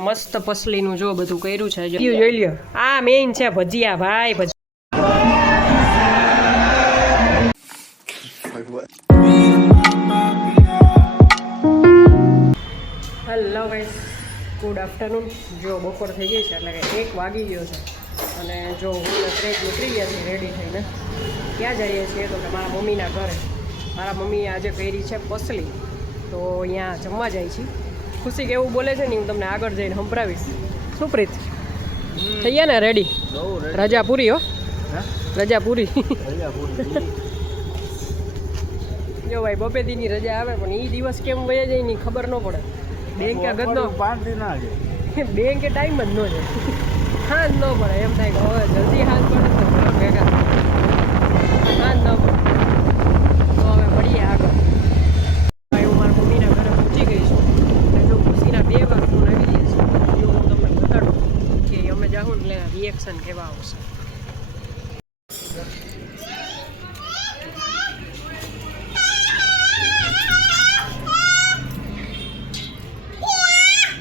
મસ્ત પસલીનું જો બધું કર્યું છે જોઈ લ્યો આ મેઇન છે ભજીયા ભાઈ હેલો ગાઈસ ગુડ આફ્ટરનૂન જો બપોર થઈ ગઈ છે એટલે કે 1 વાગી ગયો છે અને જો હું ટ્રેક નીકળી ગયા છે રેડી થઈને ક્યાં જઈએ છીએ તો કે મારા મમ્મીના ઘરે મારા મમ્મીએ આજે કરી છે પસલી તો અહીંયા જમવા જાય છે ખુશી કેવું બોલે છે ને હું તમને આગળ જઈને સંભળાવીશ સુપ્રીત થઈ ગયા ને રેડી રજા પૂરી હો રજા પૂરી જો ભાઈ બપે દીની રજા આવે પણ એ દિવસ કેમ વયા જાય ની ખબર ન પડે બેંક આગળ નો 5 દિન ના જાય બેંક ટાઈમ જ ન જાય હા ન પડે એમ થાય કે હવે જલ્દી હાથ પડે તો ભેગા હા ન પડે તો હવે મળીએ આગળ ભાઈ હું મારા મમ્મીના ઘરે પહોંચી ગઈ છું અને જો ખુશીના 2 વાર ફોન આવી ગયા છે જો હું તમને બતાડું કે અમે જાઉં એટલે રિએક્શન કેવા આવશે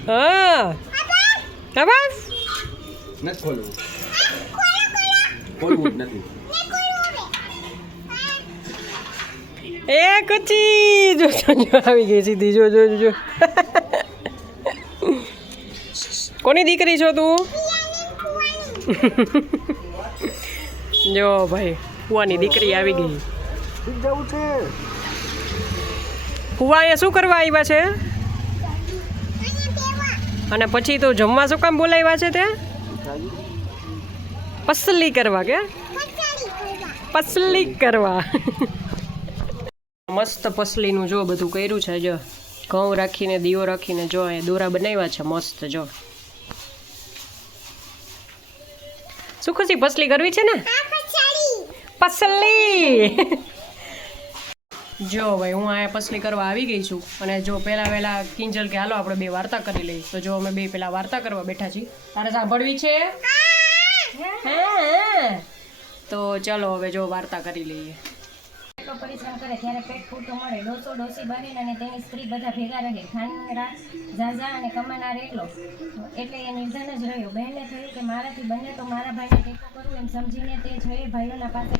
હા બસ નથી ખોલવું ખોલવું જ નથી એ કચી જો આવી ગઈ સીધી જો જો જો કોની દીકરી છો તું જો ભાઈ ફુવાની દીકરી આવી ગઈ જવું છે ફુવા અહીંયા શું કરવા આવ્યા છે અને પછી તો જમવા શું કામ બોલાવ્યા છે ત્યાં પસલી કરવા કે પસલી કરવા મસ્ત પસલીનું જો બધું કર્યું છે જો ઘઉં રાખીને દીવો રાખીને જો એ દોરા બનાવ્યા છે મસ્ત જો શું ખુશી પસલી કરવી છે ને પસલી જો ભાઈ હું અહીંયા પસલી કરવા આવી ગઈ છું અને જો પહેલાં કિંજલ કે હાલો આપણે 2 વાર્તા કરી લઈએ તો જો અમે 2 પહેલાં વાર્તા કરવા બેઠા છીએ તારે સાંભળવી છે હા તો ચાલો હવે જો વાર્તા કરી લઈએ પરિશ્રમ કરે ત્યારે પેટ પૂરતું મળે ડોસો ડોસી બહેન અને તેની સ્ત્રી બધા ભેગા રહે ખાનરા ઝાઝા અને કમાનાર એટલો એટલે એ નિર્ધન જ રહ્યો બહેનને થયું કે મારાથી બને તો મારા ભાઈને ટેકો કરું એમ સમજીને તે જઈ ભાઈઓના પાસે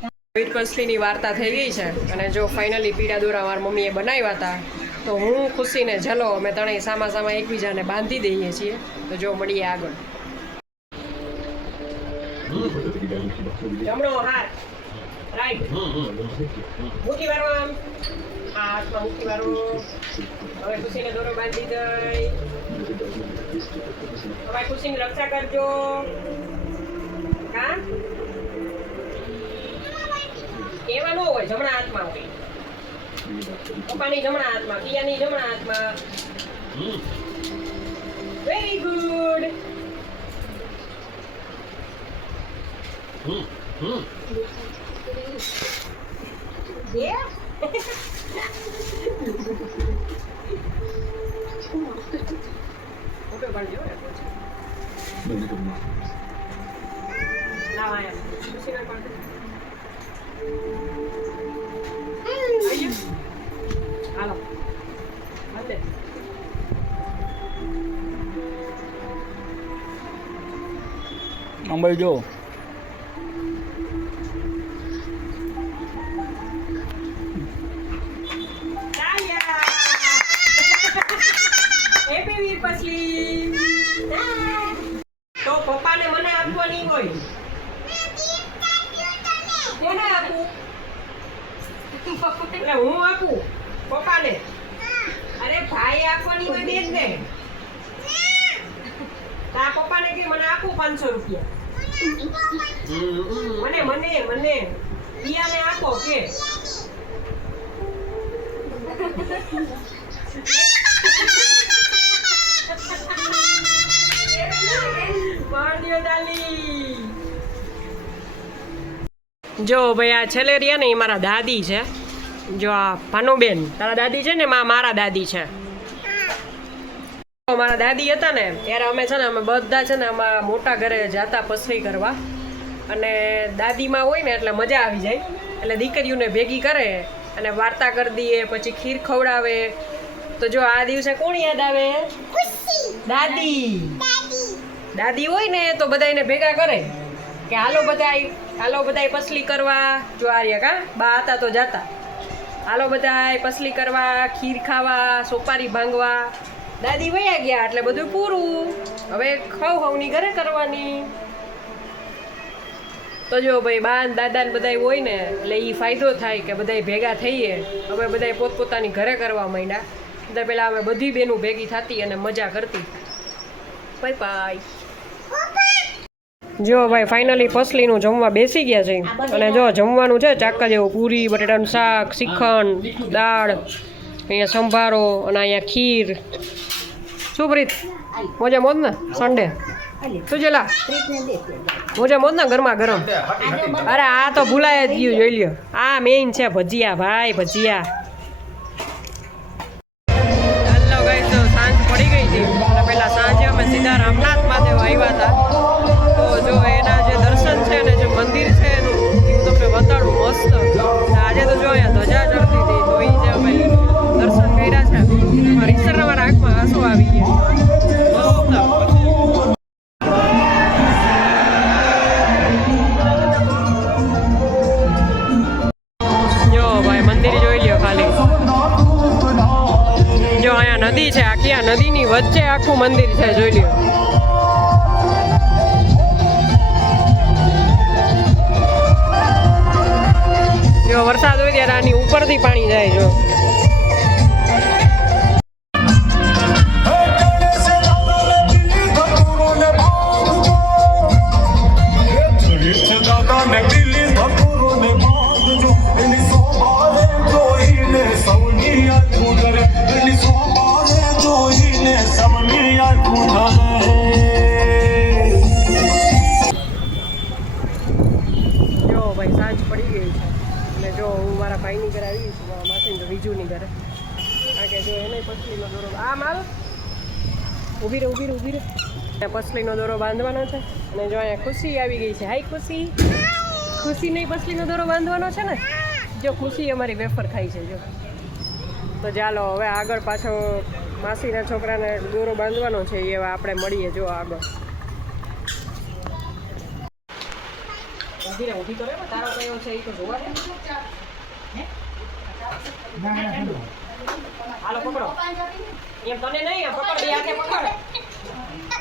પસલીની વાર્તા થઈ ગઈ છે અને જો ફાઇનલી પીળા દોરા મારા મમ્મીએ બનાવ્યા હતા તો હું ખુશીને ઝલો અમે ત્રણેય સામા સામા એકબીજાને બાંધી દઈએ છીએ તો જો મળીએ આગળ જમણો હાથ રાઈટ મુઠ્ઠી વાળો આમ આ હાથમાં મુઠ્ઠી વાળો હવે ખુશીને દોરો બાંધી દઈ હવે ખુશીની રક્ષા કરજો હા એવા ન હોય જમણા હાથમાં હોય પપ્પાની જમણા હાથમાં પિયાની જમણા હાથમાં વેરી ગુડ હાલો હાલે નંબર જો હેપી વીર પસલી તો પપ્પાને મને આપવાની હોય કોને આપું એટલે હું આપું પપ્પાને અરે ભાઈ આપવાની હોય દે જ ને તા પપ્પાને કે મને આપું 500 રૂપિયા મને પિયાને આપો કે જો ભાઈ આ છેલ્લે રહ્યા ને એ મારા દાદી છે જો આ ભાનુબેન તારા દાદી છે ને મારા દાદી છે મારા દાદી હતા ને ત્યારે અમે છે ને અમે બધા છે ને આમાં મોટા ઘરે જતા પસરી કરવા અને દાદીમાં હોય ને એટલે મજા આવી જાય એટલે દીકરીઓને ભેગી કરે અને વાર્તા કરી દઈએ પછી ખીર ખવડાવે તો જો આ દિવસે કોણ યાદ આવે દાદી હોય ને તો બધાને ભેગા કરે કે હાલો બધાય પસલી કરવા. જો આર્યા કા બા હતા તો જાતા. હાલો બધાય પસલી કરવા, ખીર ખાવા, સોપારી ભાંગવા. દાદી વયા ગયા એટલે બધું પૂરું. હવે ખવની ઘરે કરવાની. તો જો ભાઈ બા ને દાદા ને બધાય હોય ને એટલે એ ફાયદો થાય કે બધાય ભેગા થઈએ. હવે બધાય પોતપોતાની ઘરે કરવા માંડ્યા. એટલે પેલા અમે બધી બેનું ભેગી થતી અને મજા કરતી. Bye bye. જો ભાઈ ફાઇનલી પસલીનું જમવા બેસી ગયા છે. અને જો જમવાનું છે ચાકા જેવું, પૂરી, બટેટાનું શાક, શ્રીખંડ, દાળ, અહીંયા સંભારો અને અહીંયા ખીર. શું પ્રીત મોજા મોજ ને સન્ડે શું જેલા મોજા મોજ ને ગરમા ગરમ. અરે આ તો ભૂલાય જ ગયું, જોઈ લ્યો. આ મેઇન છે ભજીયા ભાઈ, ભજીયા. સાંજ પડી ગઈ હતી અને પેલા સાંજે અમે સીધા રામનાથ મહાદેવ આવ્યા હતા. તો જો એના જે દર્શન છે ને જે મંદિર છે એનું હું તમને બતાડું મસ્ત. આજે તો જો અહીંયા ધજા ચડતી હતી તો એ જે અમે દર્શન કર્યા છે રીસરના મારા આંખમાં આંસુ આવી ગયા. જો ભાઈ મંદિર જોઈ લ્યો ખાલી. જો અહીંયા નદી છે, આખી આ નદીની વચ્ચે આખું મંદિર છે, જોઈ લ્યો. જો વરસાદ હોય ત્યારે આની ઉપરથી પાણી જાય. જો ભાઈ સાંજ પડી ગઈ છે અને જો હું મારા ભાઈની ઘરે આવી છું, મારા માસીની બીજુની ઘરે. કારણ કે જો એને પસલીનો દોરો આ માલ ઊભી રહે પસલીનો દોરો બાંધવાનો છે. અને જો અહીંયા ખુશી આવી ગઈ છે. હાય ખુશી. ખુશી નહીં પસલીનો દોરો બાંધવાનો છે ને. જો ખુશી અમારી વેફર ખાઈ છે. જો તો ચાલો હવે આગળ પાછો માસીના છોકરાને દોરો બાંધવાનો છે એ આપણે મળીએ. જો આગળ ઊભી કરે તારો કયો છે એ તો જોવા દે. હાલો પકડો. એમ તને નહીં પકડ, બે હાથે પકડ.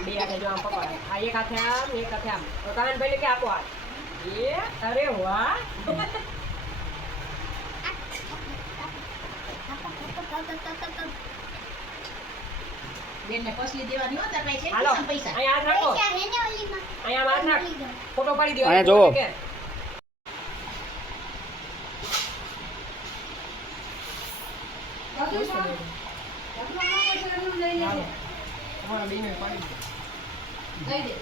બે હાથે જો આમ પકડ. આ એક હાથે આમ, એક હાથે આમ. તો કાન પહેલે કે આપો હાથ. એ અરે વાહ. બેનને પસલી દેવાની હો તાર પાસે હાલો પૈસા. અહીંયા હાથ રાખો. અહીંયા હાથ રાખ. ફોટો પાડી દો. અહીંયા જોવો. દઈ દે.